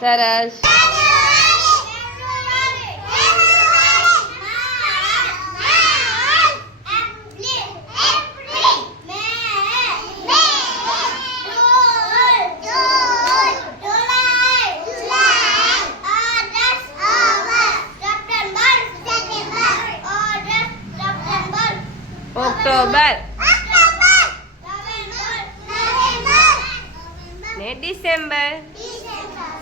સરસ ઓક્ટોબર ને ડિસેમ્બર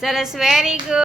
સરસ વેરી ગુડ